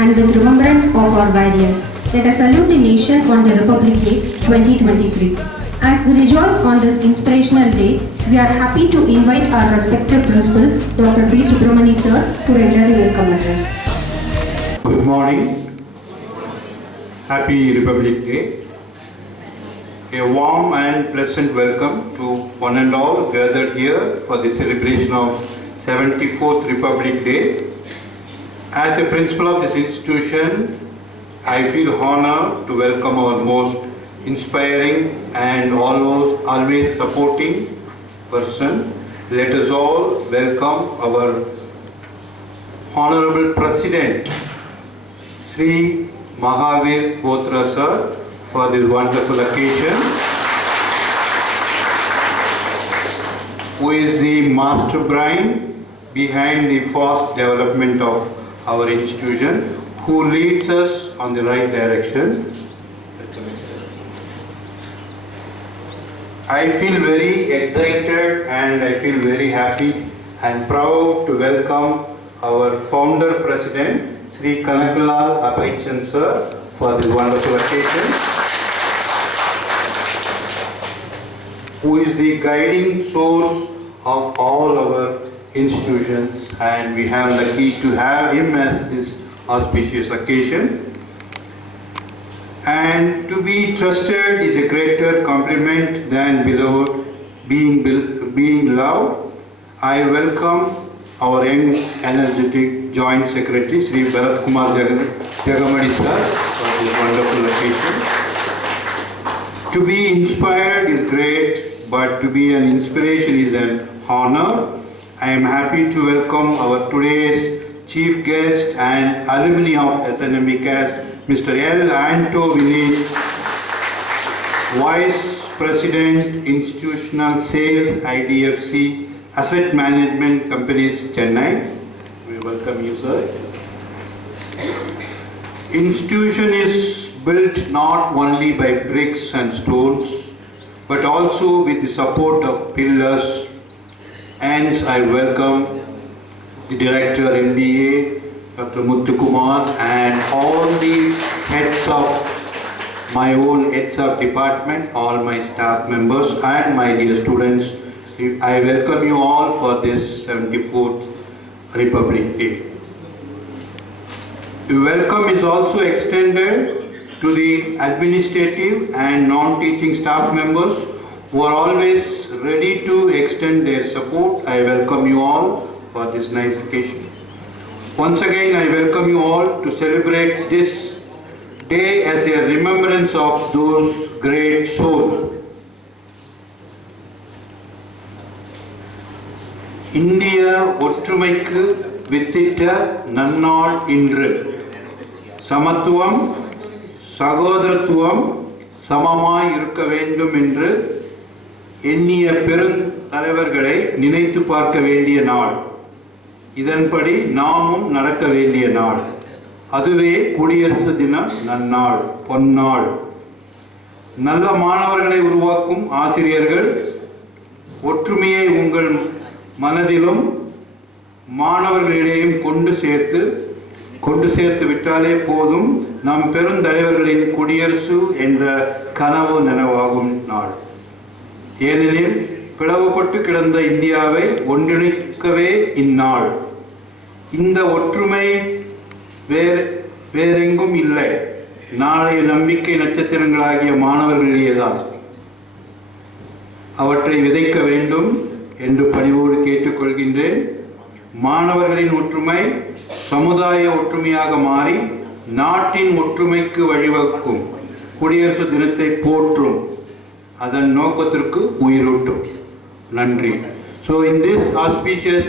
And with remembrance of our warriors, let us salute the nation on the Republic Day 2023. As we rejoice on this inspirational day, we are happy to invite our respected principal, Dr. B. Subramani sir, to render the welcome address. Good morning. Happy Republic Day. A warm and pleasant welcome to one and all gathered here for the celebration of 74th Republic Day. As a principal of this institution, I feel honored to welcome our most inspiring and always supporting person. Let us all welcome our Honorable President, Sri Mahavir Botra sir, for this wonderful occasion, who is the master brain behind the fast development of our institution, who leads us on the right direction. I feel very excited and I feel very happy and proud to welcome our founder president, Sri Kanakalal Abhaichan sir, for this wonderful occasion, who is the guiding source of all our institutions, and we have the key to have him as this auspicious occasion. And to be trusted is a greater compliment than being loved. I welcome our young, energetic Joint Secretary, Sri Bharat Kumar Jagamadi sir, for this wonderful occasion. To be inspired is great, but to be an inspiration is an honor. I am happy to welcome our today's chief guest and alumni of SNMV CAS, Mr. L. Anto Vinit, Vice President, Institutional Sales, IDFC, Asset Management Companies, Chennai. We welcome you, sir. Institution is built not only by bricks and stones, but also with the support of pillars. Hence, I welcome the Director MBA, Dr. Muthukumar, and all the heads of my own heads of department, all my staff members and my dear students. I welcome you all for this 74th Republic Day. The welcome is also extended to the administrative and non-teaching staff members who are always ready to extend their support. I welcome you all for this nice occasion. Once again, I welcome you all to celebrate this day as a remembrance of those great souls. இந்திய ஒற்றுமைக்கு வித்திட்ட நன்னாள் இன்று. சமத்துவம், சகோதரத்துவம் சமமாய் இருக்க வேண்டும் என்று எண்ணிய பெருந்தலைவர்களை நினைத்து பார்க்க வேண்டிய நாள். இதன்படி நாமும் நடக்க வேண்டிய நாள். அதுவே குடியரசு தின நன்னாள், பொன்னாள். நல்ல மாணவர்களை உருவாக்கும் ஆசிரியர்கள் ஒற்றுமையை உங்கள் மனதிலும் மாணவர்களிடையும் கொண்டு சேர்த்து விட்டாலே போதும், நம் பெருந்தலைவர்களின் குடியரசு என்ற கனவு நனவாகும் நாள். ஏனெனில் பிளவுபட்டு கிடந்த இந்தியாவை ஒன்றிணைக்கவே இந்நாள். இந்த ஒற்றுமை வேறெங்கும் இல்லை, நாளைய நம்பிக்கை நட்சத்திரங்களாகிய மாணவர்களிடையேதான். அவற்றை விதைக்க வேண்டும் என்று பணிவோடு கேட்டுக்கொள்கின்றேன். மாணவர்களின் ஒற்றுமை சமுதாய ஒற்றுமையாக மாறி நாட்டின் ஒற்றுமைக்கு வழிவகுக்கும். குடியரசு தினத்தை போற்றும், அதன் நோக்கத்திற்கு உயிரூட்டும். நன்றி. So in this auspicious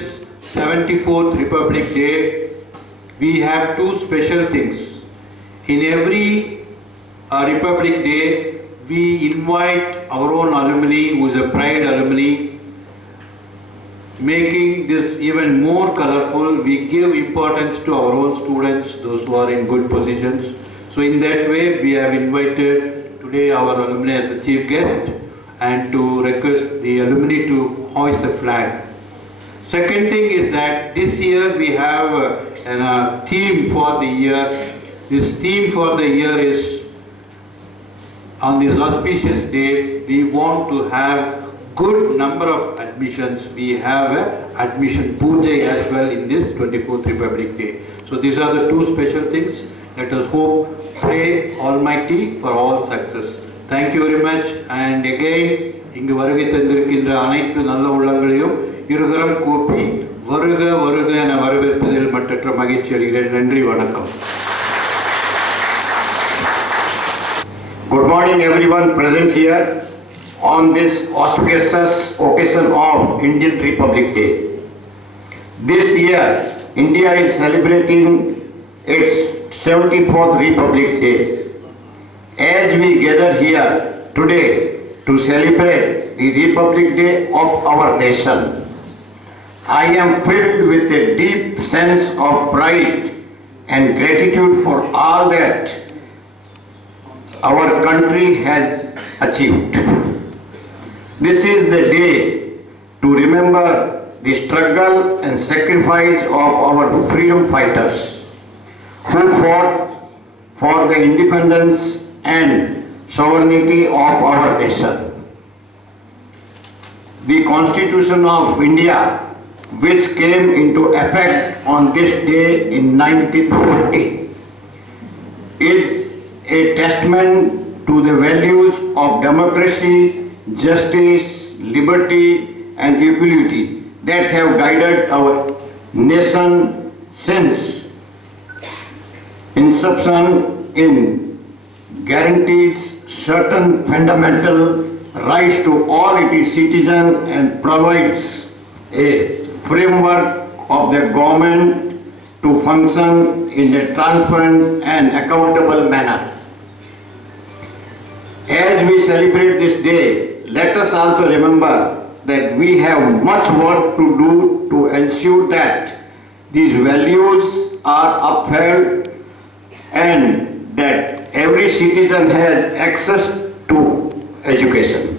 74th Republic Day, we have two special things. In every Republic Day, we invite our own alumni, who is a Pride alumni, making this even more colorful. We give importance to our own students, those who are in good positions. So in that way, we have invited today our alumni as a chief guest and to request the alumni to hoist the flag. Second thing is that this year we have a theme for the year. This theme for the year is, on this auspicious day, we want to have good number of admissions. We have a admission puja as well in this 24th Republic Day. So these are the two special things. Let us hope, pray Almighty for all success. Thank you very much. And again, இங்கு வருகை தந்திருக்கின்ற அனைத்து நல்ல உள்ளங்களையும் இருகரம் கூப்பி வருக வருக என வரவேற்பதில் மற்றற்ற மகிழ்ச்சி அடைகிறேன். நன்றி, வணக்கம். Good morning everyone present here on this auspicious occasion of Indian Republic Day. This year, India is celebrating its 74th Republic Day. As we gather here today to celebrate the Republic Day of our nation, I am filled with a deep sense of pride and gratitude for all that our country has achieved. This is the day to remember the struggle and sacrifice of our freedom fighters who fought for the independence and sovereignty of our nation. The Constitution of India, which came into effect on this day in 1940, is a testament to the values of democracy, justice, liberty and equality that have guided our nation since inception. In guarantees certain fundamental rights to all its citizens and provides a framework of the government to function in a transparent and accountable manner. As we celebrate this day, let us also remember that we have much work to do to ensure that these values are upheld and that every citizen has access to education,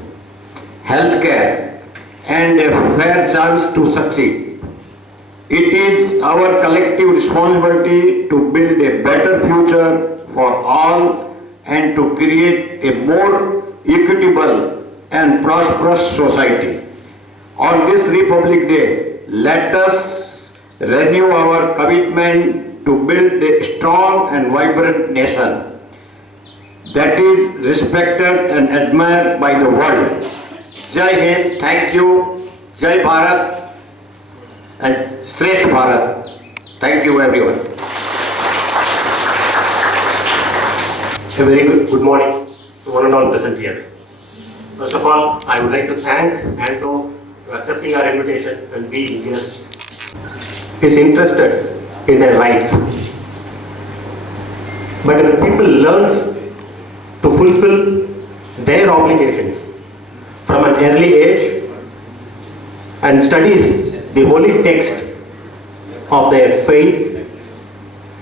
healthcare, and a fair chance to succeed. It is our collective responsibility to build a better future for all and to create a more equitable and prosperous society. On this Republic Day, let us renew our commitment to build a strong and vibrant nation that is respected and admired by the world. Jai Hind, thank you, Jai Bharat and Shresth Bharat. Thank you everyone. A very good morning to one and all present here. First of all, I would like to thank Anto for accepting our invitation and being here. Is interested in their rights. But if people learns to fulfill their obligations from an early age and studies the holy text of their faith,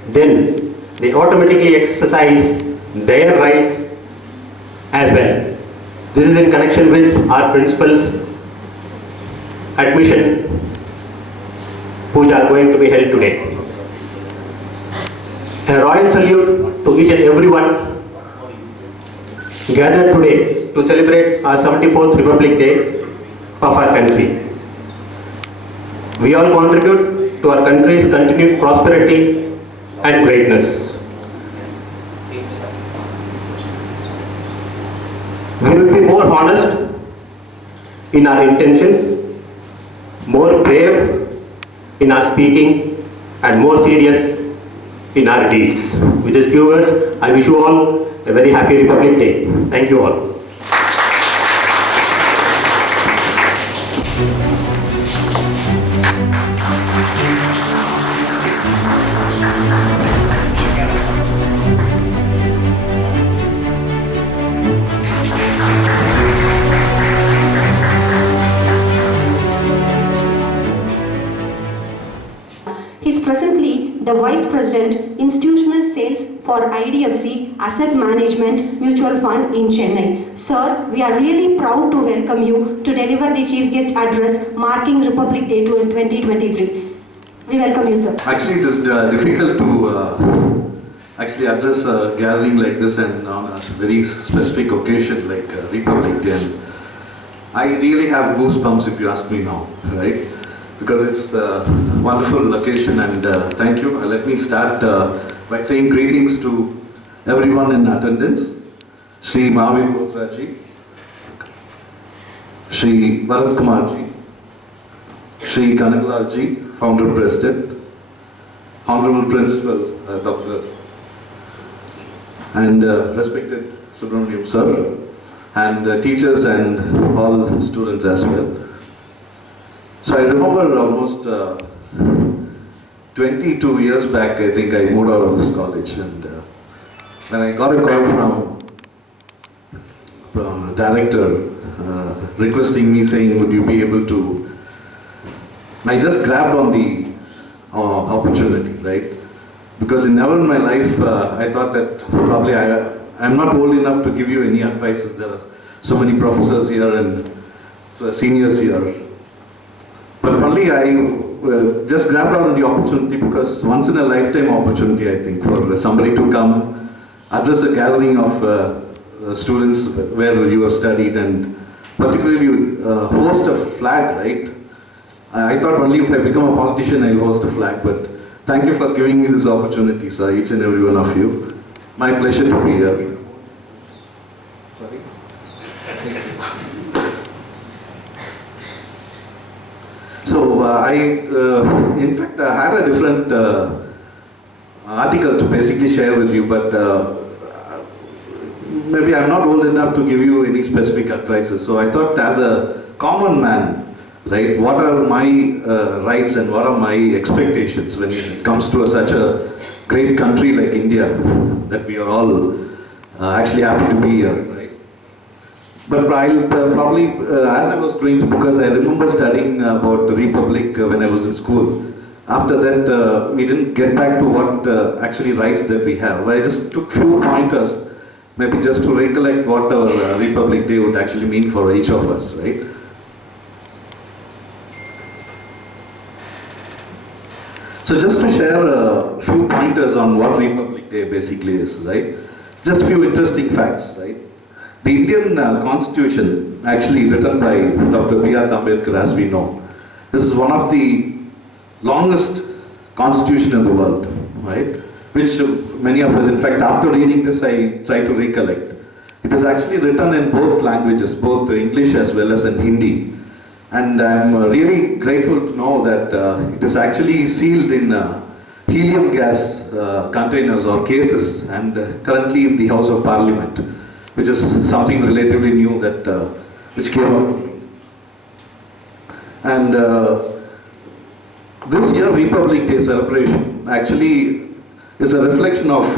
then they automatically exercise their rights as well. This is in connection with our principal's admission puja going to be held today. A royal salute to each and everyone gathered today to celebrate our 74th Republic Day of our country. We all contribute to our country's continued prosperity and greatness. We will be more honest in our intentions, more brave in our speaking, and more serious in our deeds. With these few words, I wish you all a very happy Republic Day. Thank you all. He is presently the Vice President, Institutional Sales for IDFC Asset Management Mutual Fund in Chennai. Sir, we are really proud to welcome you to deliver the Chief Guest Address marking Republic Day 2023. We welcome you, sir. Actually, it is difficult to actually address a gathering like this and on a very specific occasion like Republic Day. And I really have goosebumps if you ask me now, right? Because it's a wonderful occasion, and thank you. Let me start by saying greetings to everyone in attendance. Shri Mahavir Bothra ji, Shri Bharat Kumar ji, Shri Kanaglal ji, Founder President, Honorable Principal Dr. and respected Subramaniam sir, and teachers and all students as well. So I remember almost 22 years back, I think I moved out of this college, and when I got a call from a director requesting me, saying, would you be able to, I just grabbed on the opportunity, right? Because never in my life I thought that probably I'm not old enough to give you any advices. There are so many professors here and seniors here. But only I just grabbed on the opportunity because once in a lifetime opportunity, I think, for somebody to come, address a gathering of students where you have studied, and particularly host a flag, right? I thought only if I become a politician, I'll host a flag, but thank you for giving me this opportunity, sir, each and every one of you. My pleasure to be here. So in fact, I had a different article to basically share with you, but maybe I'm not old enough to give you any specific advices. So I thought, as a common man, right? What are my rights and what are my expectations when it comes to such a great country like India, that we are all actually happy to be here, right? But I'll probably, as I was going through, because I remember studying about the Republic when I was in school. After that, we didn't get back to what actually rights that we have. I just took few pointers, maybe just to recollect what our Republic Day would actually mean for each of us, right? So just to share a few pointers on what Republic Day basically is, right? Just few interesting facts, right? The Indian Constitution, actually written by Dr. B.R. Ambedkar, as we know, this is one of the longest constitution in the world, right? Which many of us, in fact, after reading this, I try to recollect. It is actually written in both languages, both English as well as in Hindi. And I'm really grateful to know that it is actually sealed in helium gas containers or cases, and currently in the House of Parliament, which is something relatively new that which came out. And this year Republic Day celebration actually is a reflection of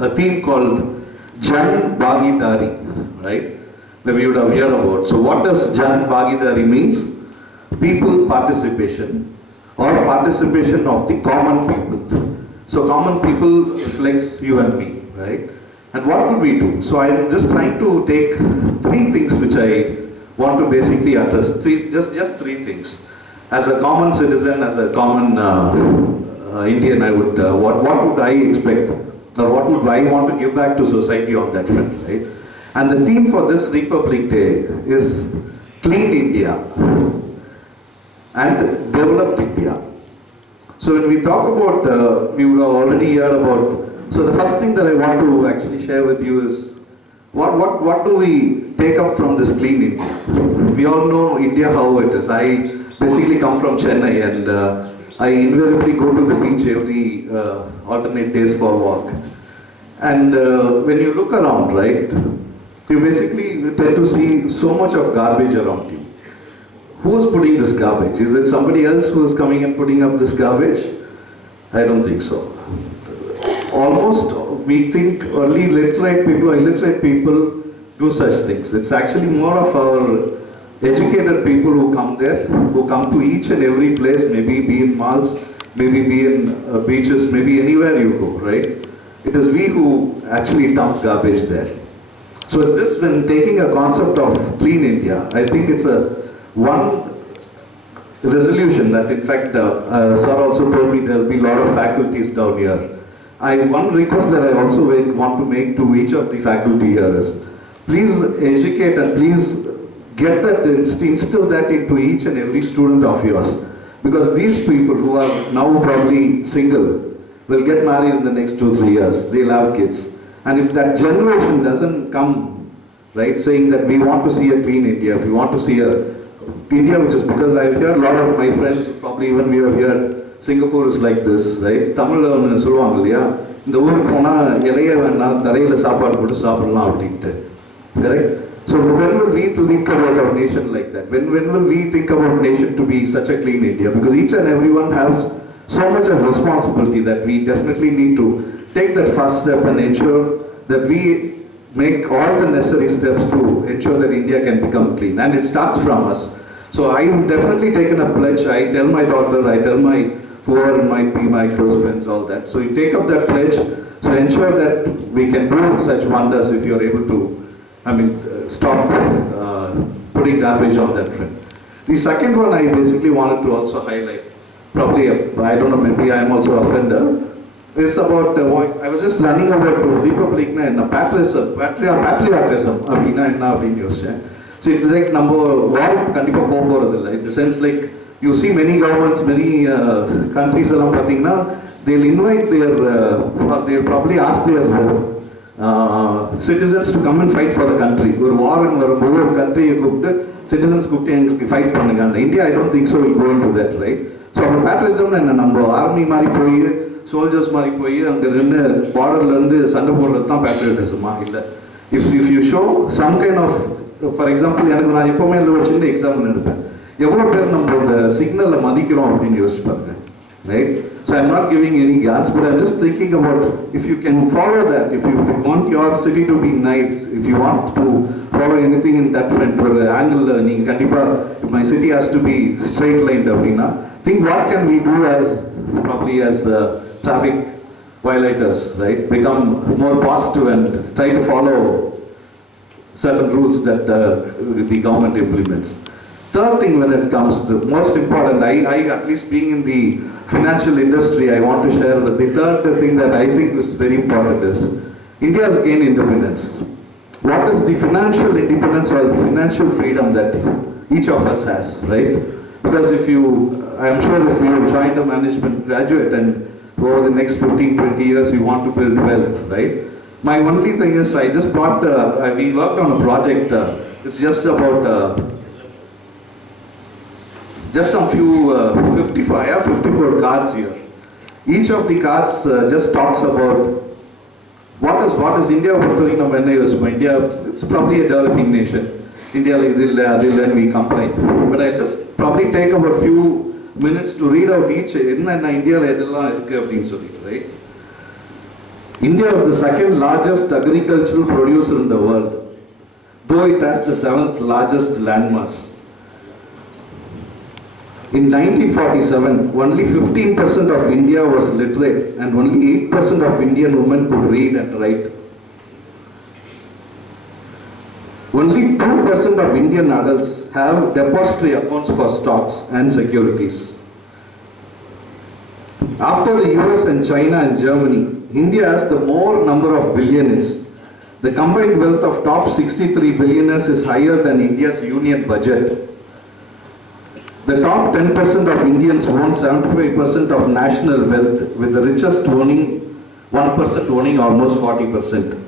a theme called Jan Bhagidari, right? That we would have heard about. So what does Jan Bhagidari means? People participation, or participation of the common people. So common people reflects you and me, right? And what could we do? So I'm just trying to take three things which I want to basically address. Just three things. As a common citizen, as a common Indian, I would what would I expect, or what would I want to give back to society on that front, right? And the theme for this Republic Day is Clean India and Developed India. So when we talk about, we would have already heard about. So the first thing that I want to actually share with you is what do we take up from this Clean India? We all know India how it is. I basically come from Chennai, and I invariably go to the beach every alternate days for walk. And when you look around, right, you basically tend to see so much of garbage around you. Who is putting this garbage? Is it somebody else who is coming and putting up this garbage? I don't think so. Almost we think early literate people or illiterate people do such things. It's actually more of our educated people who come there, who come to each and every place, maybe be in malls, maybe be in beaches, maybe anywhere you go, right? It is we who actually dump garbage there. So this, when taking a concept of Clean India, I think it's one resolution that, in fact, sir also told me there will be a lot of faculties down here. One request that I also want to make to each of the faculty here is, please educate and please get that, instill that into each and every student of yours. Because these people who are now probably single will get married in the next 2-3 years. They'll have kids. And if that generation doesn't come, right, saying that we want to see a clean India, if we want to see a India which is, because I've heard a lot of my friends, probably even we have heard, Singapore is like this, right? தமிழ்ல ஒன்று சொல்லுவாங்க இல்லையா, இந்த ஊருக்கு போனால் இலைய வேணாம் தரையில் சாப்பாடு போட்டு சாப்பிடலாம் அப்படின்ட்டு, correct? So when will we think about our nation like that? When will we think about nation to be such a clean India? Because each and everyone has so much of responsibility that we definitely need to take that first step and ensure that we make all the necessary steps to ensure that India can become clean. And it starts from us. So I've definitely taken a pledge. I tell my daughter, I tell my whoever might be my close friends, all that. So you take up that pledge, so ensure that we can do such wonders if you're able to, stop putting garbage on that front. The second one I basically wanted to also highlight, probably, I don't know, maybe I am also a offender, is about, I was just running about to Republic and patriotism, so it's like number one, in the sense like, you see many governments, many countries around, they'll invite their, or they'll probably ask their citizens to come and fight for the country. Or war and war country citizens fight for India. I don't think so will go into that, right? So patriotism and number army mari poi, soldiers mari poi, and the border learned Santa patriotism. If you show some kind of, for example, example, எவ்வளோ பேர் நம்மளோட சிக்னலை மதிக்கிறோம் அப்படின்னு யோசிச்சு பாருங்க, right? So I'm not giving any guns, but I'm just thinking about if you can follow that, if you want your city to be nice, if you want to follow anything in that front or angle, நீங்க கண்டிப்பா if my city has to be straight lined அப்படின்னா, think what can we do as probably as traffic violators, right? Become more positive and try to follow certain rules that the government implements. Third thing, when it comes to the most important, I at least being in the financial industry, I want to share that the third thing that I think is very important is India has gained independence. What is the financial independence or the financial freedom that each of us has, right? Because if you, I am sure if you join a management graduate and over the next 15-20 years you want to build wealth, right? My only thing is I just bought, we worked on a project, it's just about just some few 54, I have 54 cards here. Each of the cards just talks about what is India doing now when I was India. It's probably a developing nation. India will then we complain. But I just probably take about few minutes to read out each in India right? India is the second largest agricultural producer in the world, though it has the 7th largest landmass. In 1947, only 15% of India was literate and only 8% of Indian women could read and write. Only 2% of Indian adults have depository accounts for stocks and securities. After the US and China and Germany, India has the more number of billionaires. The combined wealth of top 63 billionaires is higher than India's union budget. The top 10% of Indians own 75% of national wealth, with the richest owning 1% owning almost 40%.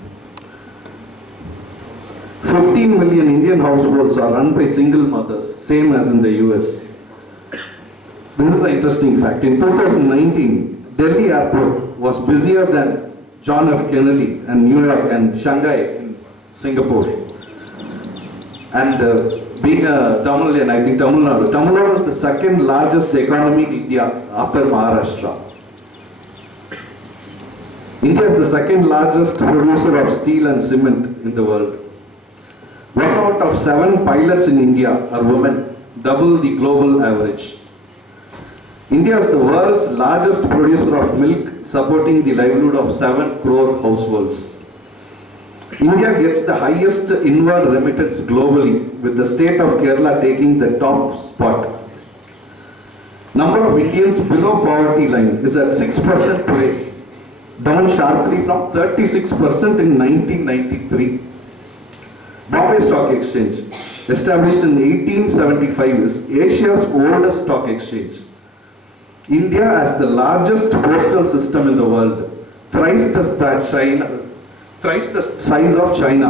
15 million Indian households are run by single mothers, same as in the US. This is an interesting fact. In 2019, Delhi airport was busier than John F. Kennedy and New York and Shanghai in Singapore. And being a Tamilian, I think Tamil Nadu is the second largest economy in India after Maharashtra. India is the second largest producer of steel and cement in the world. 1 out of 7 pilots in India are women, double the global average. India is the world's largest producer of milk, supporting the livelihood of 7 crore households. India gets the highest inward remittance globally, with the state of Kerala taking the top spot. Number of Indians below poverty line is at 6% today, down sharply from 36% in 1993. Bombay Stock Exchange, established in 1875, is Asia's oldest stock exchange. India has the largest postal system in the world, thrice the size of China.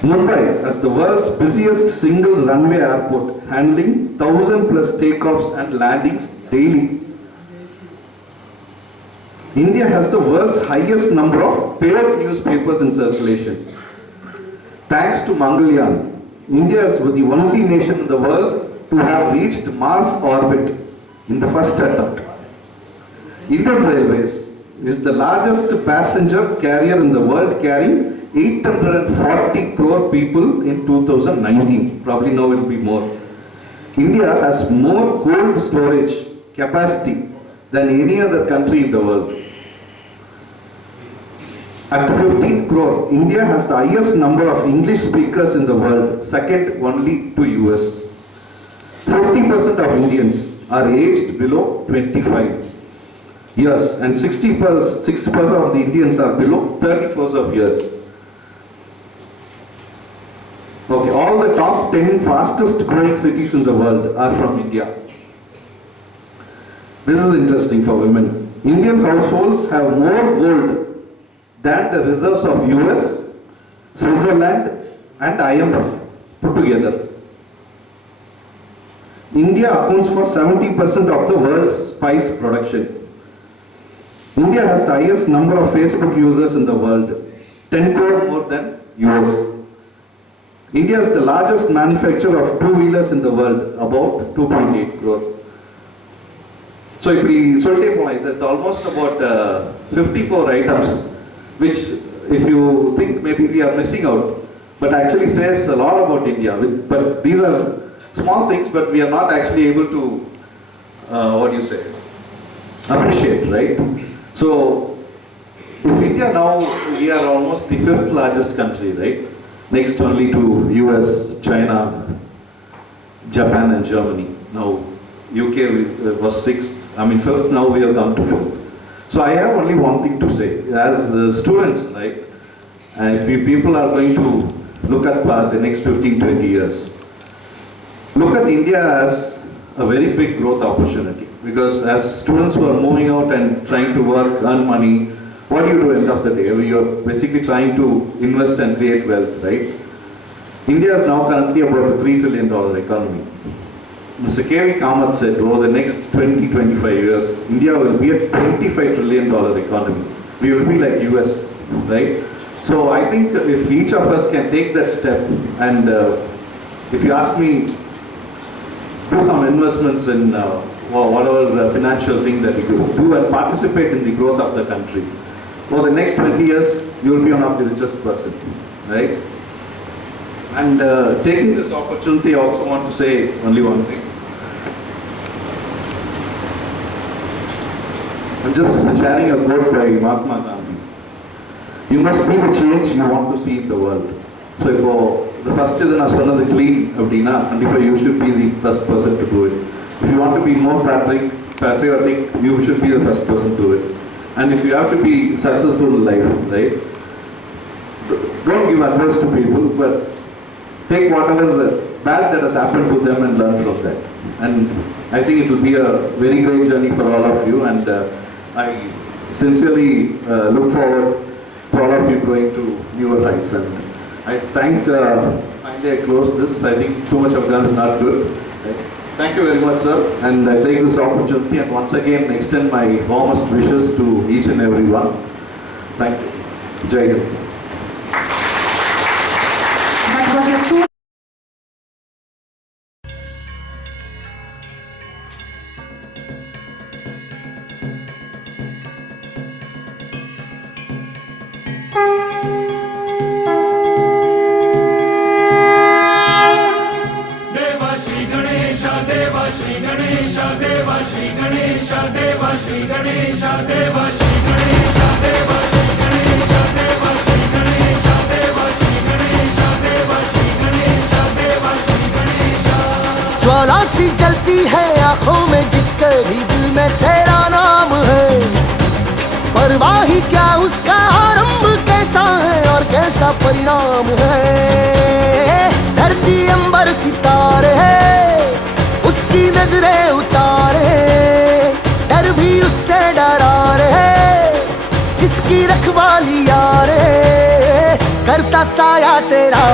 Mumbai has the world's busiest single runway airport, handling 1,000 plus takeoffs and landings daily. India has the world's highest number of paid newspapers in circulation. Thanks to Mangalyaan, India is the only nation in the world to have reached Mars orbit in the first attempt. Indian Railways is the largest passenger carrier in the world, carrying 840 crore people in 2019. Probably now it will be more. India has more cold storage capacity than any other country in the world. At 15 crore, India has the highest number of English speakers in the world, second only to US. 50% of Indians are aged below 25 years and 6% of the Indians are below 34 years. Okay, all the top 10 fastest growing cities in the world are from India. This is interesting for women. Indian households have more gold than the reserves of US, Switzerland and IMF put together. India accounts for 70% of the world's spice production. India has the highest number of Facebook users in the world, 10 crore more than US. India is the largest manufacturer of two-wheelers in the world, about 2.8 crore. So இப்படி சொல்லிட்டே போகலாம். It's almost about 54 items, which if you think maybe we are missing out, but actually says a lot about India. But these are small things, but we are not actually able to, what do you say, appreciate, right? So if India now, we are almost the 5th largest country, right? Next only to US, China, Japan and Germany. Now UK was 6th, 5th, now we have come to 5th. So I have only one thing to say, as students, right? And if you people are going to look at the next 15-20 years, look at India as a very big growth opportunity, because as students who are moving out and trying to work, earn money, what do you do at the end of the day? You are basically trying to invest and create wealth, right? India is now currently about a $3 trillion economy. Mr. K.V. Kamath said over the next 20-25 years, India will be a $25 trillion economy. We will be like US, right? So I think if each of us can take that step, and if you ask me, do some investments in whatever financial thing that you do and participate in the growth of the country. For the next 20 years, you will be one of the richest person, right? And taking this opportunity, I also want to say only one thing. I'm just sharing a quote by Mahatma Gandhi. You must be the change you want to see in the world. So the first is நான் சொன்னது clean அப்படின்னா கண்டிப்பாக you should be the first person to do it. If you want to be more patriotic, you should be the first person to do it. And if you have to be successful in life, right? Don't give advice to people, but take whatever bad that has happened to them and learn from that. And I think it will be a very great journey for all of you, and I sincerely look forward to all of you going to newer heights. And I thank, finally I close this. I think too much of that is not good. Right? Thank you very much, sir, and I take this opportunity and once again extend my warmest wishes to each and every one. Thank you. Jai Hind. That was a true ज्वाला सी जलती है आंखों में, जिसके भी दिल में तेरा नाम है। परवाह ही क्या उसका आरंभ कैसा है और कैसा परिणाम है। धरती अंबर सितारे है, उसकी नजरें उतारे, डर भी उससे डरा रहे, जिसकी रखवाली यारे करता साया तेरा।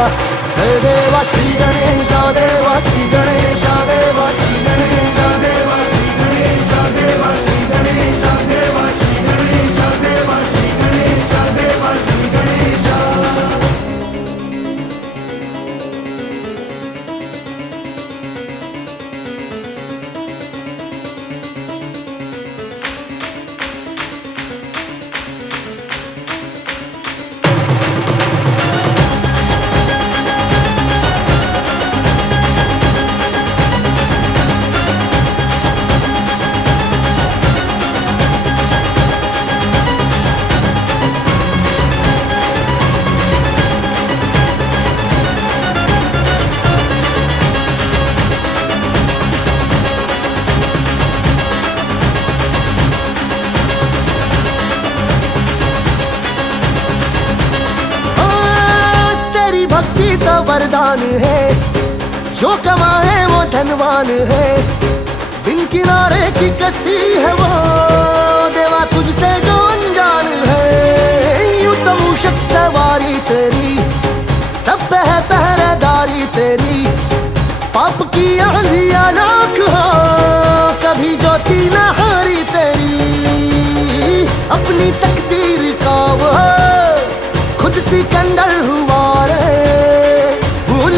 देवा श्री गणेश, देवा श्री गणेश, देवा श्री गणेश, देवा श्री गणेश, देवा श्री गणेश, देवा श्री गणेश, देवा श्री गणेश, देवा श्री गणेश। वरदान है, जो कमाए वो धनवान है। बिन किनारे की कश्ती है वो, देवा तुझसे जो अनजान है। यूं तो मूषक सवारी तेरी, सब पे है पहरेदारी तेरी। पाप की आंधिया नाक हो, कभी ज्योति न हारी तेरी। अपनी तकदीर का वो खुद सिकंदर हुआ रे, भूल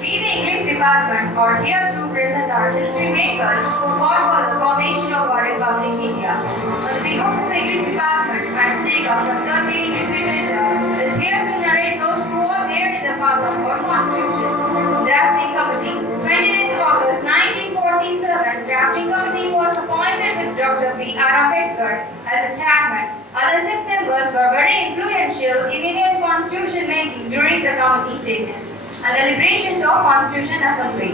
We, the English department, are here to present our history makers who fought for the formation of our Republic, India. On the behalf of the English department, I am saying after 30 English literature is here to narrate those who are there in the path of our constitution. Drafting Committee. 29th August 1947, Drafting Committee was appointed with Dr. B.R. Ambedkar as the chairman. Other 6 members were very influential in Indian constitution making during the committee stages and the deliberations of Constitution Assembly.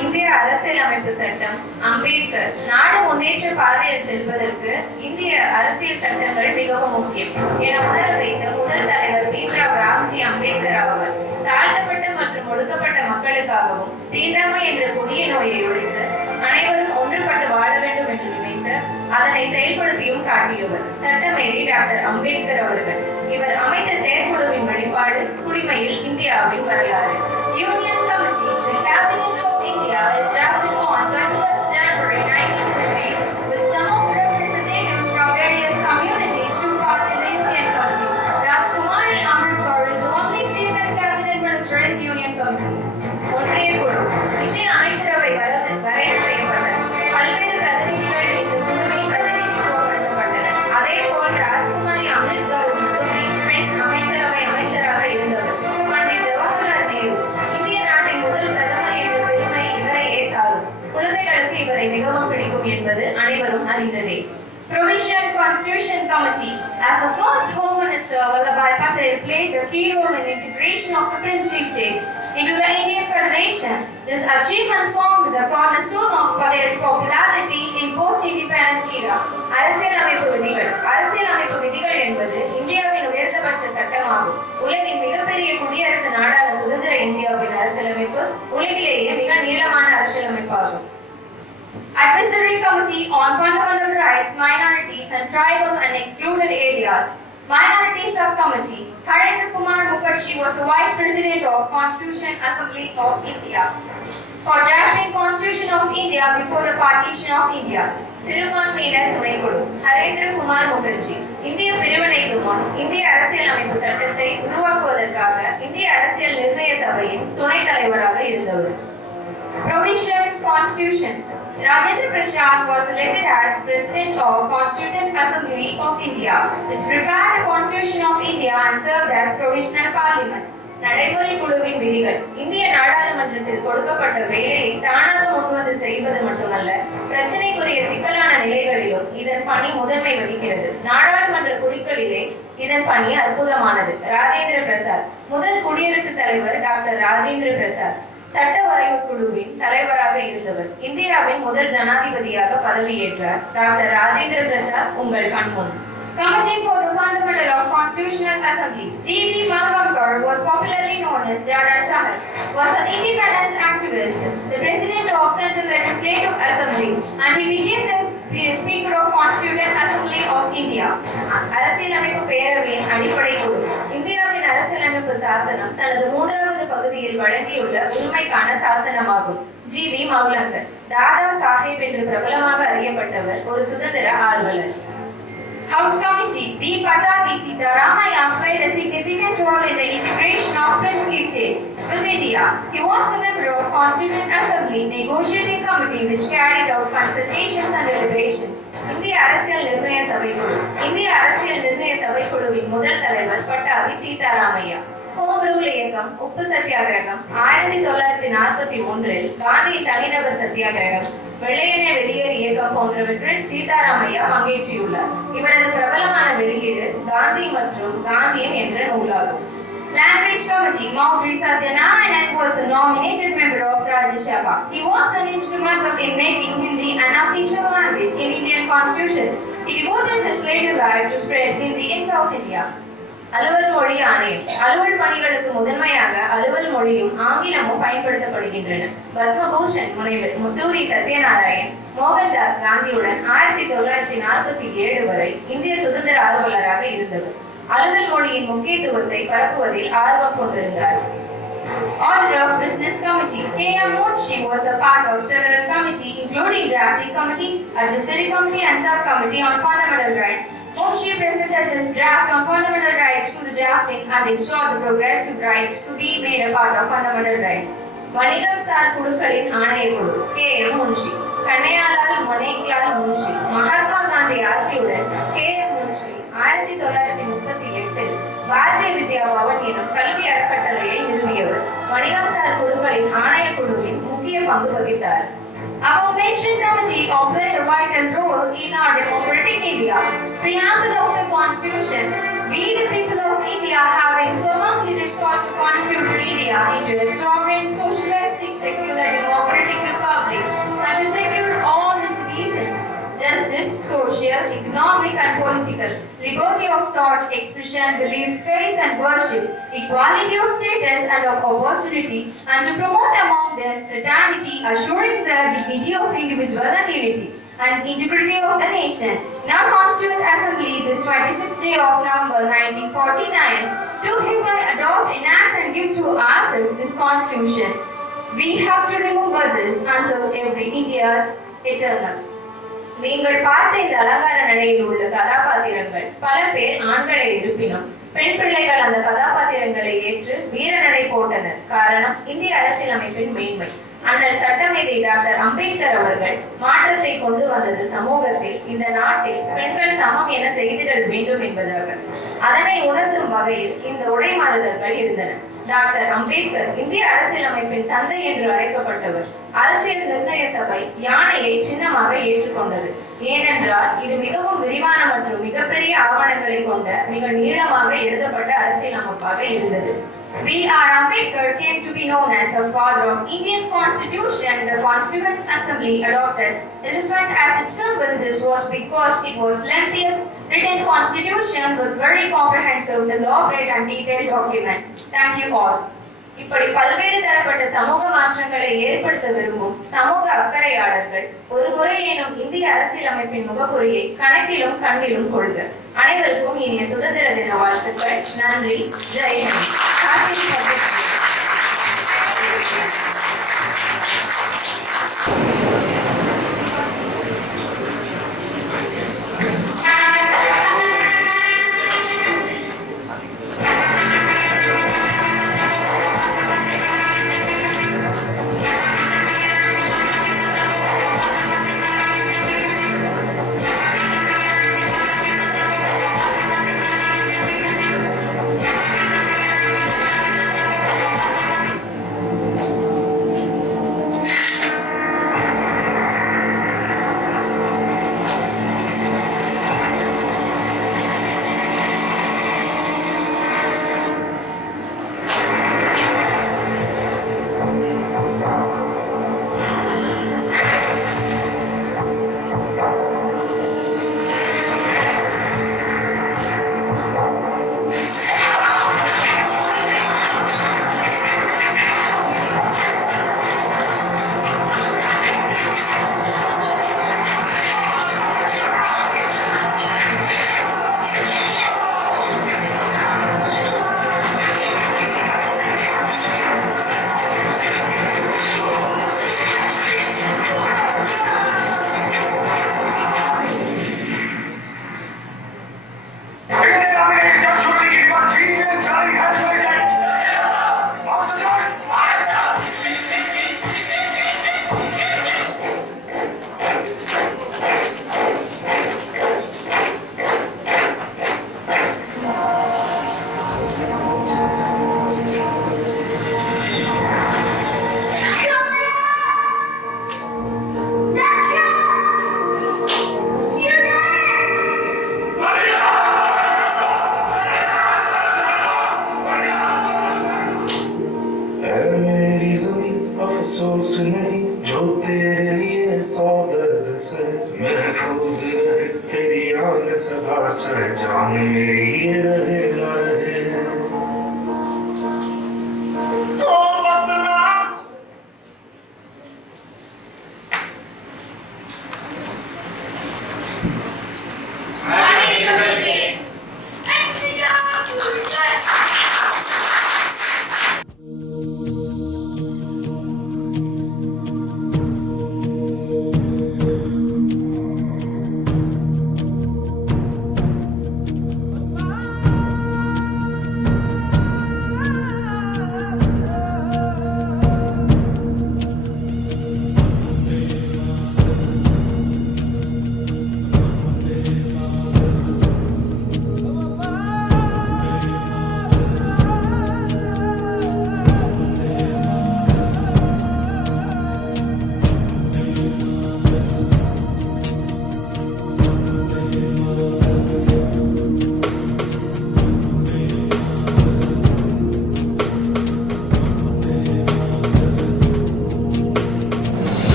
இந்திய அரசியலமைப்பு சட்டம் அம்பேத்கர் நாடு முன்னேற்ற பாதையில் செல்வதற்கு இந்திய அரசியல் சட்டங்கள் மிகவும் முக்கியம் என உணர வைத்த முதல் தலைவர் பீம்ராவ் ராம்ஜி அம்பேத்கர் ஆவார். தாழ்த்தப்பட்ட மற்றும் ஒடுக்கப்பட்ட மக்களுக்காகவும் தீண்டாமை என்ற கொடிய நோயை ஒழித்து அனைவரும் ஒன்றுபட்டு வாழ வேண்டும் என்று நினைத்து அதனை செயல்படுத்தியும் காட்டியவர் சட்டமேதை டாக்டர் அம்பேத்கர் அவர்கள். இவர் அமைத்த செயற்குழுவின் வெளிப்பாடு குடிமையில் இந்தியாவின் வரலாறு. Union committee. The Cabinet of India is drafted on 31st January 1950 with some of the representatives from various communities took part in the Union Committee. Rajkumari Ambedkar is the only female cabinet minister in the Union Committee. ஒன்றிய குழு. இந்திய அமைச்சரவை வரைவு செய்யப்பட்டது. பல்வேறு பிரதிநிதிகள் இந்த குழுவில் பிரதிநிதித்துவப்படுத்தப்பட்டனர். அதேபோல் ராஜ்குமாரி அம்பேத்கர் மட்டுமே பெண் அமைச்சரவை அமைச்சராக இருந்தவர். பண்டிட் ஜவஹர்லால் நேரு இந்திய நாட்டின் முதல் பிரதமர் என்ற பெருமை இவரையே சாரும். குழந்தைகளுக்கு இவரை மிகவும் பிடிக்கும் என்பது அனைவரும் அறிந்ததே. Provision Constitution Committee. As the first Home Minister, Vallabhbhai Patel played the key role in integration of the princely states into the Indian Federation. This achievement formed the cornerstone of Patel's popularity in post-independence era. அரசியலமைப்பு விதிகள். அரசியலமைப்பு விதிகள் என்பது இந்தியாவின் உயர்ந்தபட்ச சட்டமாகும். உலகின் மிகப்பெரிய குடியரசு நாடான சுதந்திர இந்தியாவின் அரசியலமைப்பு உலகிலேயே மிக நீளமான அரசியலமைப்பாகும். Advisory Committee on Fundamental Rights, Minorities and Tribal and Excluded Areas. Minority Subcommittee. Harendra Kumar Mukherjee was the Vice President of Constitution Assembly of India. For drafting Constitution of India before the partition of India. சிறுபான்மையினர் துணைக்குழு. ஹரேந்திர குமார் முகர்ஜி இந்திய பிரிவினைக்கு முன் இந்திய அரசியலமைப்பு சட்டத்தை உருவாக்குவதற்காக இந்திய அரசியல் நிர்ணய சபையின் துணைத் தலைவராக இருந்தவர். Provision Constitution. Rajendra Prasad was elected as President of Constituent Assembly of India, which prepared the Constitution of India and served as Provisional Parliament. நடைமுறை குழுவின் விதிகள். இந்திய நாடாளுமன்றத்தில் கொடுக்கப்பட்ட வேலையை தானாக முன்வந்து செய்வது மட்டுமல்ல, பிரச்சனைக்குரிய சிக்கலான நிலைகளிலும் இதன் பணி முதன்மை வகிக்கிறது. நாடாளுமன்ற குழுக்களிலே இதன் பணி அற்புதமானது. ராஜேந்திர பிரசாத். முதல் குடியரசுத் தலைவர் டாக்டர் ராஜேந்திர பிரசாத் சட்ட வரைவு குழுவின் தலைவராக இருந்தவர். இந்தியாவின் முதல் ஜனாதிபதியாக பதவியேற்றார். டாக்டர் ராஜேந்திர பிரசாத் உங்கள் கண்முன். Committee for the Fundamental of Constitutional Assembly. G.B. Malvankar was popularly known as Dada Shahid, was an independence activist, the President of Central Legislative Assembly, and he became the Speaker of Constituent Assembly of India. அரசியலமைப்பு பேரவையின் அடிப்படை குழு. இந்தியாவின் அரசியலமைப்பு சாசனம் தனது 3வது பகுதியில் வழங்கியுள்ள உரிமைக்கான சாசனமாகும். G.B. Malvankar தாதா சாஹேப் என்று பிரபலமாக அறியப்பட்டவர் ஒரு சுதந்திர ஆர்வலர். House Committee. B. Pattabhi Sitaramaiah played a significant role in the integration of princely states with India. He was a member of Constituent Assembly Negotiating Committee which carried out consultations and deliberations. இந்திய அரசியல் நிர்ணய சபைக்குழு. இந்திய அரசியல் நிர்ணய சபைக்குழுவின் முதல் தலைவர் Pattabi Sitaramayya. Home rule இயக்கம், உப்பு சத்தியாகிரகம், 1941 காந்தி தனிநபர் சத்தியாகிரகம், வெள்ளையனே வெளியேறு இயக்கம் போன்றவற்றில் சீதாராமையா பங்கேற்றியுள்ளார். இவரது பிரபலமான வெளியீடு காந்தி மற்றும் காந்தியம் என்ற நூலாகும். Language Committee. Maudri Satyanarayanan was a nominated member of Rajya Sabha. He was an instrumental in making Hindi an official language in Indian Constitution. He devoted his later life to spread Hindi in South India. அலுவல் மொழி ஆணையம். அலுவல் பணிகளுக்கு முதன்மையாக அலுவல் மொழியும் ஆங்கிலமும் பயன்படுத்தப்படுகின்றன. பத்மபூஷன் முனைவர் முத்தூரி சத்யநாராயண் மோகன்தாஸ் காந்தியுடன் 1947 வரை இந்திய சுதந்திர ஆர்வலராக இருந்தவர். அலுவல் மொழியின் முக்கியத்துவத்தை பரப்புவதில் ஆர்வம் கொண்டிருந்தார். Order of Business Committee. K.M. Murthy was a part of several committees including Drafting Committee, Advisory Committee and Subcommittee on Fundamental Rights. Murthy presented his draft on fundamental rights to the drafting and ensured the progressive rights to be made a part of fundamental rights. வணிகம் sir குழுக்களின் ஆணையக்குழு K.M. Munshi, கண்ணையாலால் மொனேக்லால் Munshi, Mahatma Gandhi ஆசியுடன் K.M. Munshi 1938 Bharatiya Vidya Bhavan எனும் கல்வி அறக்கட்டளையை நிறுவியவர். வணிகம் sir குழுக்களின் ஆணையக்குழுவின் முக்கிய பங்கு வகித்தார். Our mentioned committee played a vital role in our democratic India. Preamble of the Constitution. We, the people of India, having solemnly resolved to constitute India into a sovereign, socialistic, secular, democratic republic, and to secure all its citizens justice, social, economic, and political, liberty of thought, expression, belief, faith, and worship, equality of status and of opportunity, and to promote among them fraternity, assuring the dignity of individual and unity and integrity of the nation. Now Constituent Assembly, this 26th day of November 1949, do hereby adopt, enact, and give to ourselves this Constitution. We have to remember this until every India's eternal. நீங்கள் பார்த்த இந்த அலங்கார நடையில் உள்ள கதாபாத்திரங்கள் பல பேர் ஆண்களே இருப்பினும் பெண் பிள்ளைகள் அந்த கதாபாத்திரங்களை ஏற்று வீர நடை போட்டனர். காரணம் இந்திய அரசியலமைப்பின் மேன்மை. அண்ணல் சட்டமேதை டாக்டர் அம்பேத்கர் அவர்கள் மாற்றத்தை கொண்டு வந்தது சமூகத்தில் இந்த நாட்டில் பெண்கள் சமம் என செய்திடல் வேண்டும் என்பதாக. அதனை உணர்த்தும் வகையில் இந்த உடை மாறுதல்கள் இருந்தன. டாக்டர் அம்பேத்கர் இந்திய அரசியலமைப்பின் தந்தை என்று அழைக்கப்பட்டவர். அரசியல் நிர்ணய சபை யானையை சின்னமாக ஏற்றுக்கொண்டது. ஏனென்றால் இது மிகவும் விரிவான மற்றும் மிகப்பெரிய ஆவணங்களை கொண்ட மிக நீளமாக எழுதப்பட்ட அரசியலமைப்பாக இருந்தது. B.R. Ambedkar came to be known as the father of Indian Constitution. The Constituent Assembly adopted elephant as its symbol. This was because it was lengthiest written constitution with very comprehensive, elaborate and detailed document. Thank you all. இப்படி பல்வேறு தரப்பட்ட சமூக மாற்றங்களை ஏற்படுத்த விரும்பும் சமூக அக்கறையாளர்கள் ஒரு முறையேனும் இந்திய அரசியலமைப்பின் முகப்புரையை கணக்கிலும் கண்ணிலும் கொள்க. அனைவருக்கும் இனிய சுதந்திர தின வாழ்த்துக்கள். நன்றி. ஜெய் ஹிந்த். अफसोस नहीं जो तेरे लिए सौ दर्द से महफूज रहे तेरी आन सदा चाहे जान मेरी ये रहे ना रहे तो बदला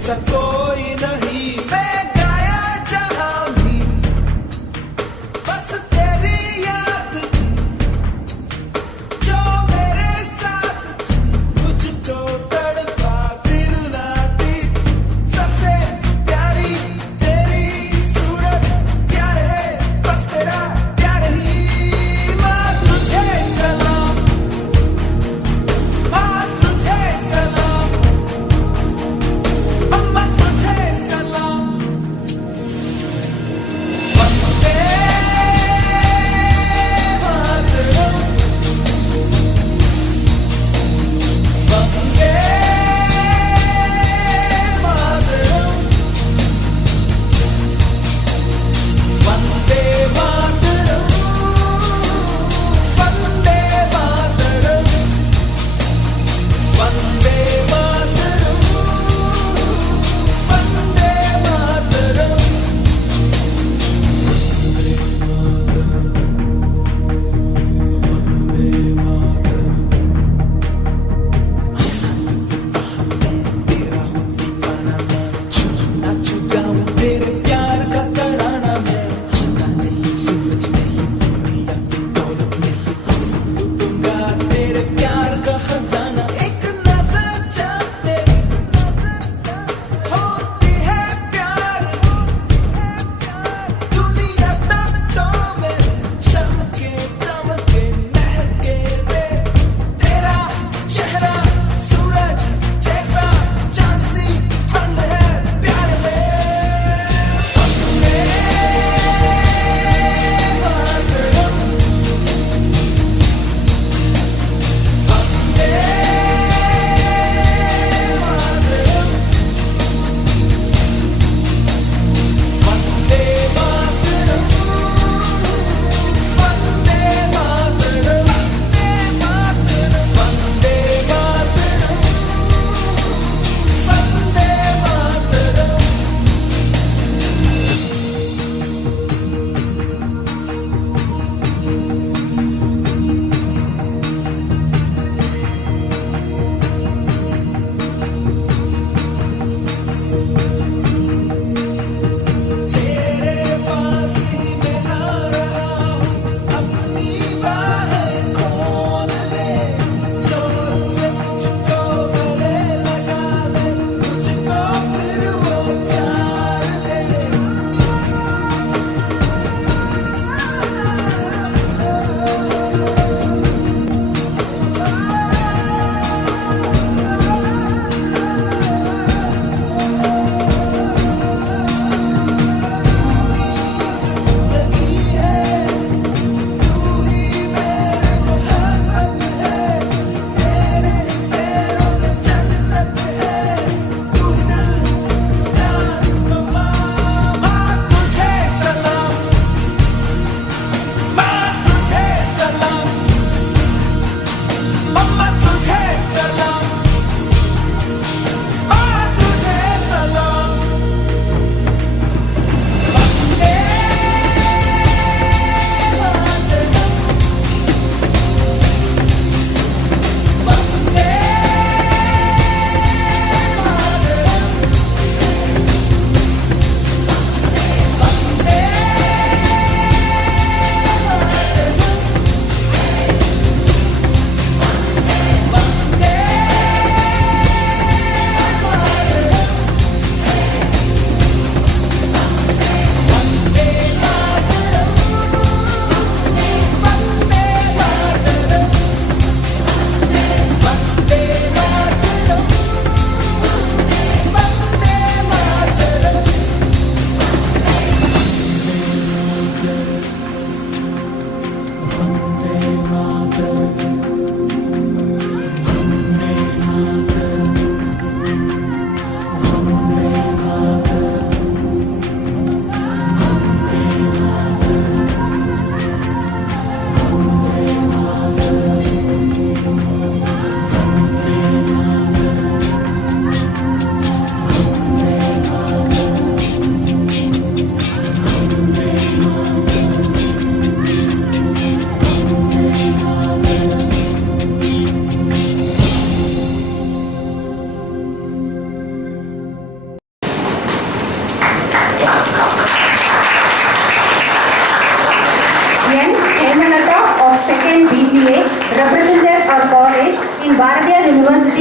जैसा कोई नहीं मैं गाया जहां भी बस तेरी याद थी जो मेरे साथ थी मुझको तड़पा दिल लाती सबसे प्यारी तेरी सूरत प्यार है बस तेरा प्यार ही माँ तुझे सलाम माँ तुझे सलाम अम्मा तुझे सलाम वंदे मातरम वंदे मातरम वंदे मातरम वंदे मातरम वंदे मातरम वंदे मातरम वंदे मातरम तेरा हूँ दीवाना मैं नाचू गाऊं तेरे प्यार का तराना मैं चिंता नहीं सूरज नहीं दुनिया की दौलत नहीं बस लूटूंगा तेरे प्यार का खजाना एक नजर चाहते होती है प्यार दुनिया तक तो में चमके दमके महके रे तेरा चेहरा सूरज जैसा चांद सी ठंड है प्यार में वंदे मातरम वंदे मातरम वंदे मातरम वंदे मातरम वंदे मातरम तेरे पास ही मैं आ रहा हूँ अपनी बाहें खोल दे जोर से मुझको गले लगा ले मुझको फिर वो प्यार दे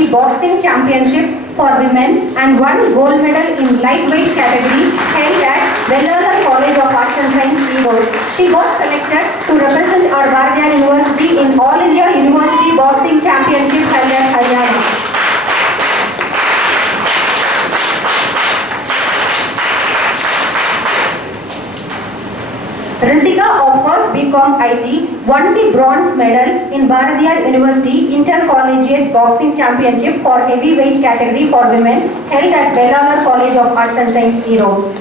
Technology Boxing Championship for Women and won gold medal in lightweight category held at Vellalar College of Arts and Science, Erode. She got selected to represent our Bharatiya University in All India University Boxing Championship held at Haryana. Ritika of first BCom IT won the bronze medal in Bharatiya University Intercollegiate Boxing Championship for heavyweight category for women held at Vellalar College of Arts and Science, Erode.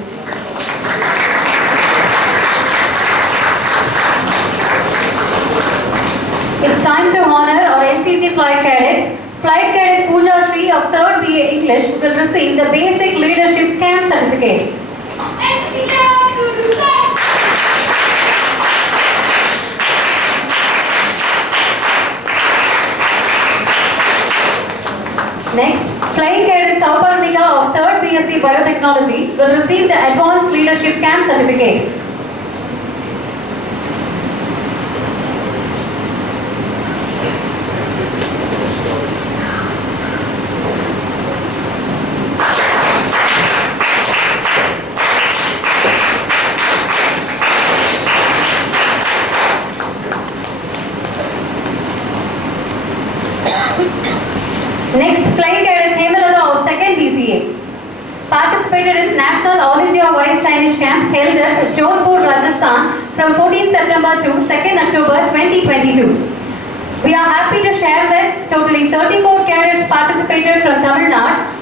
It's time to honor our NCC flight cadets. Flight Cadet Pooja Shri of 3rd BA English will receive the Basic Leadership Camp Certificate. Next, Flying Cadet Sauparnika of 3rd BSc Biotechnology will receive the Advanced Leadership Camp Certificate. Next, Flying Cadet Hemalata of 2nd BCA participated in National All India Vice Chinese Camp held at Jodhpur, Rajasthan from 14 September to 2nd October 2022. We are happy to share that totally 34 cadets participated from Tamil Nadu.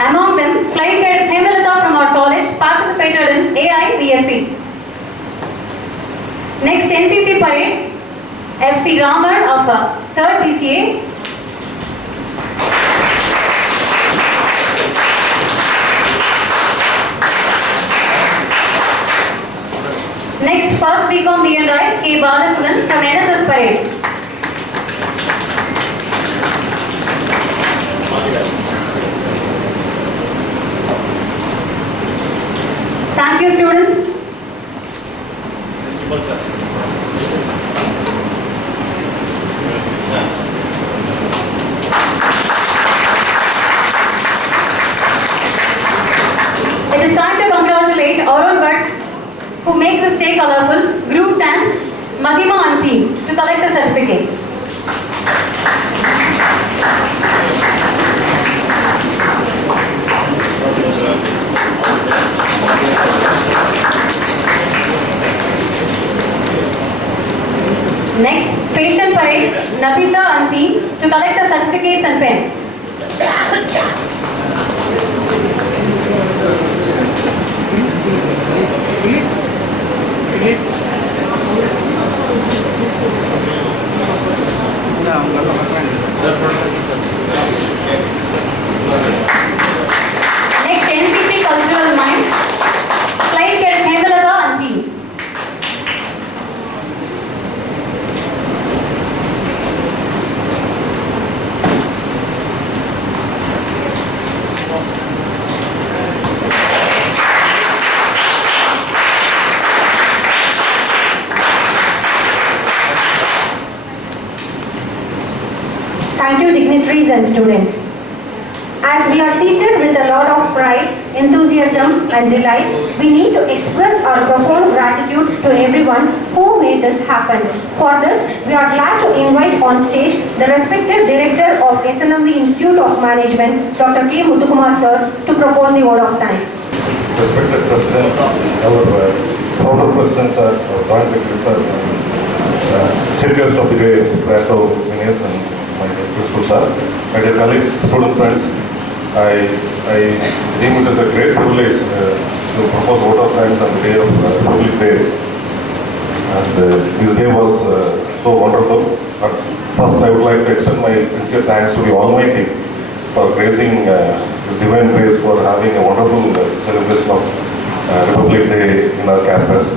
Among them, Flying Cadet Hemalata from our college participated in AI BSc. Next, NCC Parade, FC Ramar of 3rd BCA. Next, first BCom B&I, K. Balasudan from NSS Parade. Thank you, students. It is time to congratulate our own birds who makes us stay colorful, group dance, Mahima and team to collect the certificate. Next, Fashion Parade, Nafisha and team to collect the certificates and pen. Next, NCC Cultural Mind, Flight Cadet Hemalata and team. Thank you, dignitaries and students. As we are seated with a lot of pride, enthusiasm and delight, we need to express our profound gratitude to everyone who made this happen. For this, we are glad to invite on stage the respected Director of SNMV Institute of Management, Dr. K. Muthukumar sir, to propose the word of thanks. Respected President, our former President sir, our Joint Secretary sir, Chief Guest of the Day, Prato Minas and my principal sir, my dear colleagues, student friends, I deem it as a great privilege to propose vote of thanks on the day of Republic Day. And this day was so wonderful. But first, I would like to extend my sincere thanks to the Almighty for gracing His divine grace for having a wonderful celebration of Republic Day in our campus.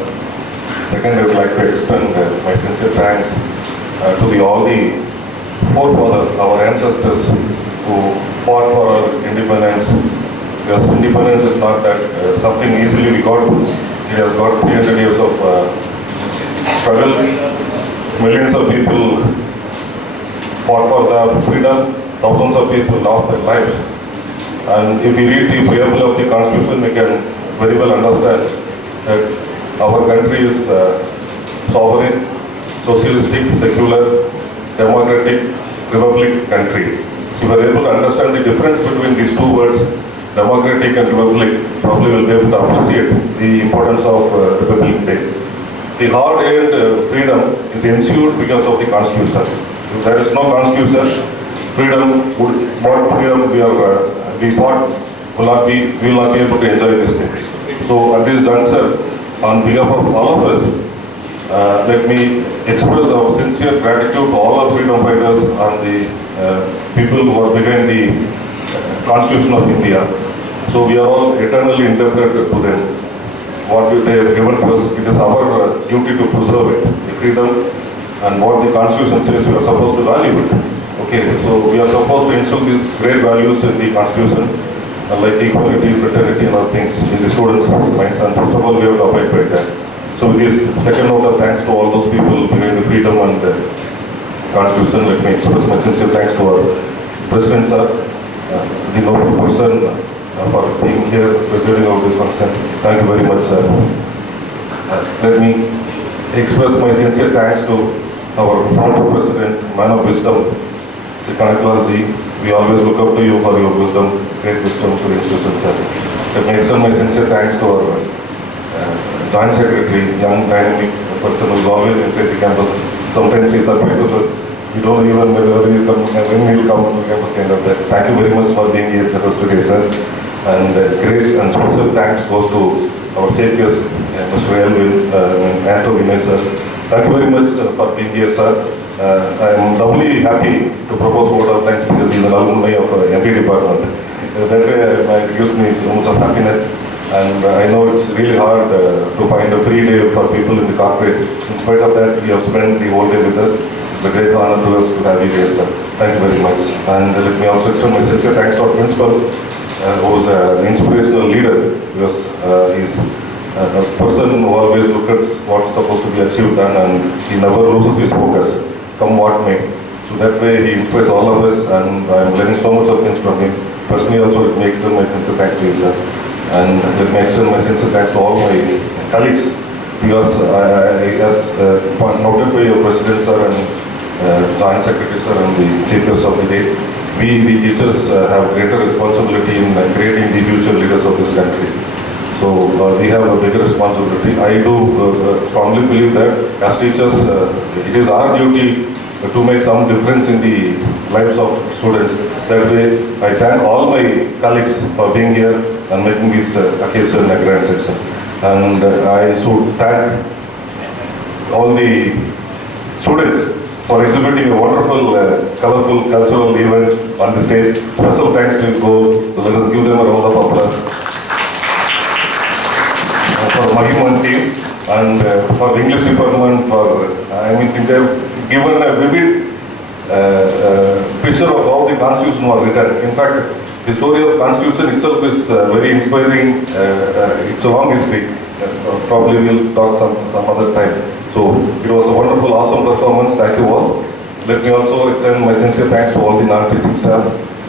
Second, I would like to extend my sincere thanks to all the forefathers, our ancestors who fought for our independence, because independence is not that something easily we got. It has got 300 years of struggle. Millions of people fought for the freedom. Thousands of people lost their lives. And if we read the preamble of the Constitution, we can very well understand that our country is sovereign, socialistic, secular, democratic, republic country. So we are able to understand the difference between these two words, democratic and republic. Probably will be able to appreciate the importance of Republic Day. The hard-earned freedom is ensured because of the Constitution. If there is no Constitution, what freedom we fought we will not be able to enjoy this day. So at this juncture, on behalf of all of us, let me express our sincere gratitude to all our freedom fighters and the people who are behind the Constitution of India. So we are all eternally indebted to them. What they have given to us, it is our duty to preserve it. The freedom and what the Constitution says, we are supposed to value it. Okay, so we are supposed to instill these great values in the Constitution, like equality, fraternity and other things in the students' minds. And first of all, we have to abide by that. So with this second note of thanks to all those people behind the freedom and Constitution, let me express my sincere thanks to our President, sir, the noble person for being here, presiding over this function. Thank you very much, sir. Let me express my sincere thanks to our founder president, man of wisdom, Sri Kanaklaji. We always look up to you for your wisdom, great wisdom to the institution, sir. Let me extend my sincere thanks to our Joint Secretary, young, dynamic person who is always inside the campus. Sometimes he surprises us. We don't even know whether he will come, when he will come to the campus, kind of that. Thank you very much for being here with us today, sir. And great and special thanks goes to our chief guest, Mr. Elvin Anthony, sir. Thank you very much for being here, sir. I am doubly happy to propose a vote of thanks because he is an alumni of MP department. That way it gives me so much of happiness. And I know it's really hard to find a free day for people in the corporate. In spite of that, you have spent the whole day with us. It's a great honor to us to have you here, sir. Thank you very much. And let me also extend my sincere thanks to our principal, who is an inspirational leader, because he's a person who always looks at what's supposed to be achieved and he never loses his focus, come what may. So that way he inspires all of us, and I'm learning so much of things from him. Personally also, it makes my sincere thanks to you, sir. And let me extend my sincere thanks to all my colleagues, because as noted by your President, sir, and Joint Secretary, sir, and the Chief Guest of the day, we, the teachers, have greater responsibility in creating the future leaders of this country. So we have a bigger responsibility. I do strongly believe that as teachers, it is our duty to make some difference in the lives of students. That way, I thank all my colleagues for being here and making this occasion a grand section. And I should thank all the students for exhibiting a wonderful, colorful cultural event on the stage. Special thanks to you both. Let us give them a round of applause. For Mahiman team and for the English department, I mean, they have given a vivid picture of how the Constitution was written. In fact, the story of Constitution itself is very inspiring. It's a long history. Probably we'll talk some other time. So it was a wonderful, awesome performance. Thank you all. Let me also extend my sincere thanks to all the non-teaching staff,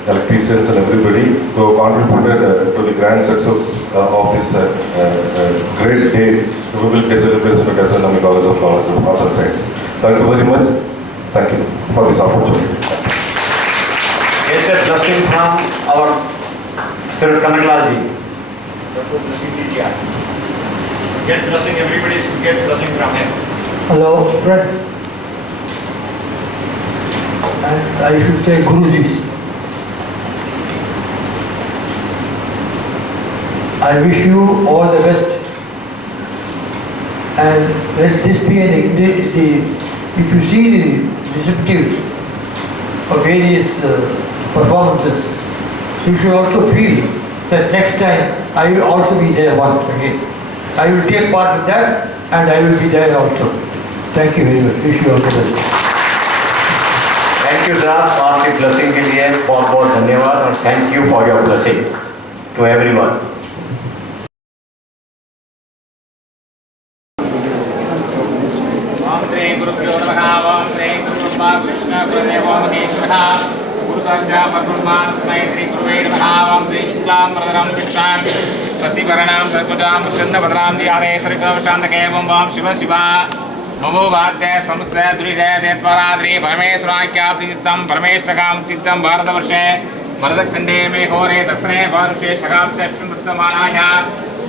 electricians and everybody who have contributed to the grand success of this great day, Republic Day celebration at SNMV College of Arts and Science. Thank you very much. Thank you for this opportunity. Get a blessing from our Sir Kanaklaji. Get blessing, everybody should get blessing from him. Hello, friends. And I should say Gurujis. I wish you all the best. And let this be if you see the receptives of various performances, you should also feel that next time I will also be there once again. I will take part in that and I will be there also. Thank you very much. Wish you all the best. Thank you, sir, for the blessing के लिए बहुत बहुत धन्यवाद और thank you for your blessing. to everyone. Om Shri Gurubhyo Namaha. Om Shri Guru Brahma Krishna Gurudevo Maheshwara. Guru Sarja Parbrahma Tasmai Shri Guruve Namaha. Om Shri Shuklam Pradaram Visham Sasi Varanam Sarvajam Prashanna Badaram Dhyane Sarikam Shantakevam Om Shiva Shiva Namo Bhadya Samstha Duride Detvaradri Parameshwarankya Pritittam Parameshwarakam Tittam Bharatavarshe Bharatkhande Meghore Daksane Varushe Shagapte Shundamanaya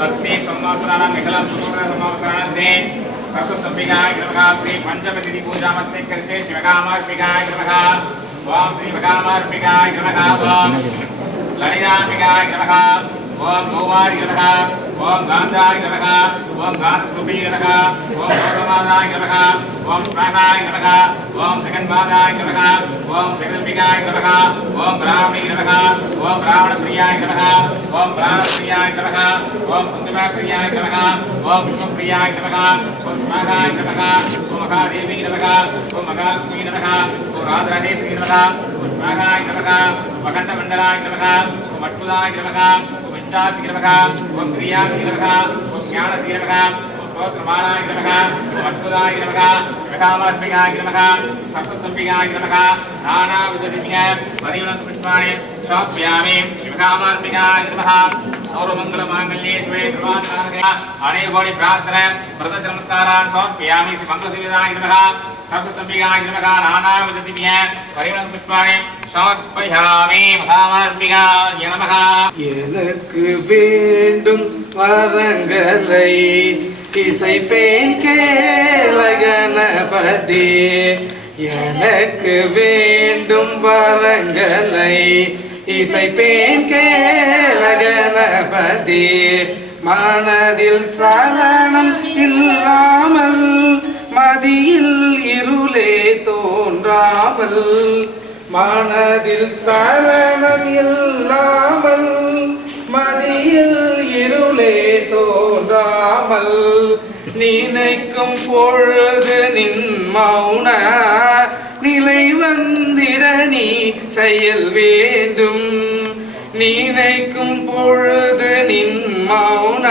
Asti Sammasranam Nikalam Sudura Sammasranande Saraswatambikaya Namaha. Shri Panchapati Pujamaste Karshe Shivakamarpikaya Namaha. Om Shri Vakamarpikaya Namaha. Om Lalitambikaya Namaha. Om Govari Namaha. Om Gandhaya Namaha. Om Gandhasrupi Namaha. Om Gaudamadaya Namaha. Om Sprahaya Namaha. Om Jaganmadaya Namaha. Om Jagadambikaya Namaha. Om Brahmani Namaha. Om Brahmanapriyaya Namaha. Om Brahmanapriyaya Namaha. Om Kundumapriyaya Namaha. Om Vishnupriyaya Namaha. Om Smagaya Namaha. Om Mahadevi Namaha. Om Mahalakshmi Namaha. Om Radharadeshri Namaha. Om Smagaya Namaha. Om Akhandamandalaya Namaha. Om Adbudaya Namaha. Om Ishtaati Namaha. Om Kriyati Namaha. Om Jnanati Namaha. Om Stotramānāya Namaha. Om Adbudaya Namaha. Shivakamarpikāya Namaha. Saraswatambikāya Namaha. Nānāvidadivya Parivalantu Pushpāni Shāpyāmi Shivakamarpikāya Namaha. Sauramaṅgalamangalye Shive Sarvānāraya Anekodi Prāर्थना Vrata Namaskāraन् Shāpyāmi Shivangaladividāya Namaha. Saraswatambikāya Namaha. Nānāvidadivya Parivalantu Pushpāni Shāpyāmi Shivakamarpikāya Namaha. எனக்கு வேண்டும் வரங்களை இசைப்பேன் கேள கணபதி. எனக்கு வேண்டும் வரங்களை இசைப்பேன் கேள கணபதி. மனதில் சலனம் இல்லாமல் மதியில் இருளே தோன்றாமல். மனதில் சலனம் இல்லாமல் மதியில் இருளே தோன்றாமல். நினைக்கும் பொழுது நின் மௌன நிலை வந்திட நீ செயல் வேண்டும். நினைக்கும் பொழுது நின் மௌன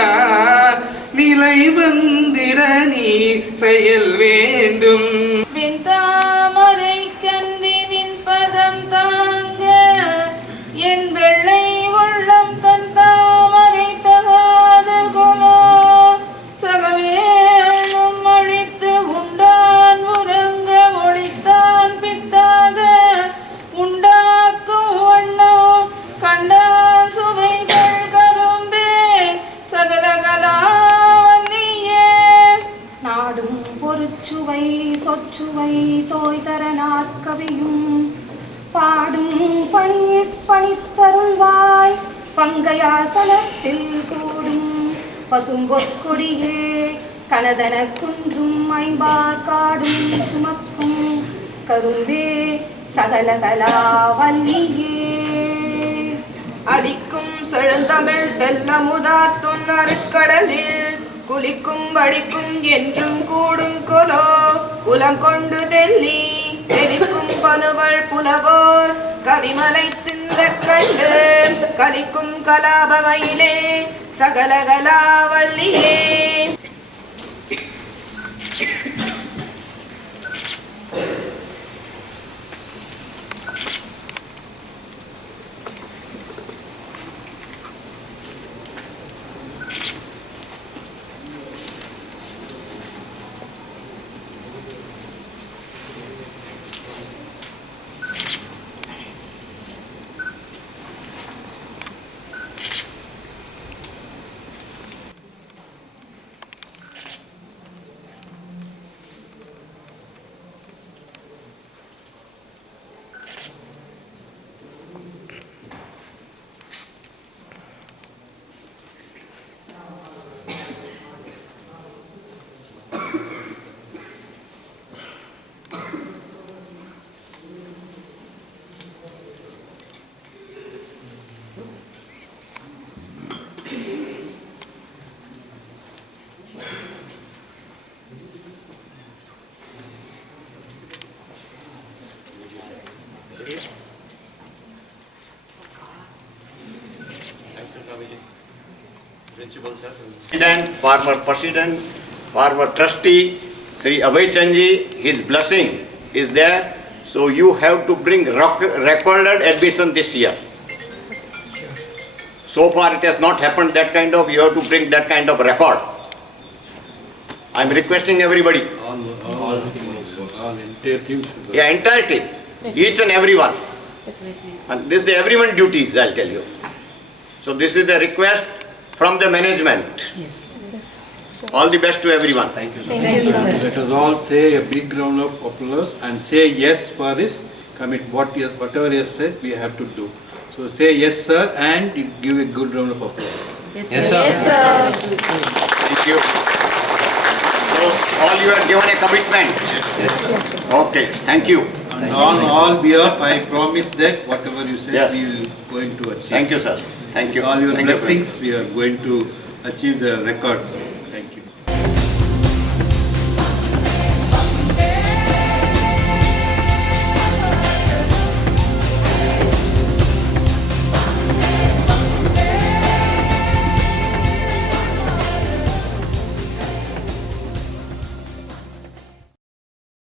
நிலை வந்திட நீ செயல் வேண்டும். வெண்தாமரை கன்றினின் பதம் தாங்க என் வெள்ளை உள்ளம் தன் தாமரை தகாது கொலோ. சகவேளும் அழித்து உண்டான் உறங்க ஒழித்தான் பித்தாக உண்டாக்கும் வண்ணம் கண்டான் சுவைகள் கரும்பே சகலகலாவல்லியே. நாடும் பொருச்சுவை சொச்சுவை தோய்தர நாட்கவியும் பாடும் பணியைப் பணித்தருள்வாய் பங்கையாசனத்தில் கூடும் பசும்பொற்கொடியே. கனதன குன்றும் ஐம்பார் காடும் சுமக்கும் கரும்பே சகலகலாவல்லியே. அடிக்கும் செழுந்தமிழ் தெல்லமுதார் தொன்னருக்கடலில் குளிக்கும் வடிக்கும் என்றும் கூடும் கொலோ. உலம் கொண்டு தெல்லி தெரிக்கும் பனுவள் புலவோர் கவிமலை சிந்த கண்டு கலிக்கும் கலாபமயிலே சகலகலாவல்லியே. Principal, sir. President, former trustee, Sri Abhay Chandji, his blessing is there. So you have to bring recorded admission this year. So far it has not happened that kind of, you have to bring that kind of record. I am requesting everybody. Entire team. Yeah, entire team. Each and everyone. And this is the everyone duties, I'll tell you. So this is the request from the management. All the best to everyone. Thank you, sir. Let us all say a big round of applause and say yes for this commit. Whatever he has said, we have to do. So say yes, sir, and give a good round of applause. Yes, sir. Yes, sir. Thank you. So all you have given a commitment. Yes. Okay. Thank you. And on all behalf, I promise that whatever you said, Yes. we will going to achieve. Thank you, sir. Thank you. All your Thank you, blessings, we are going to achieve the records.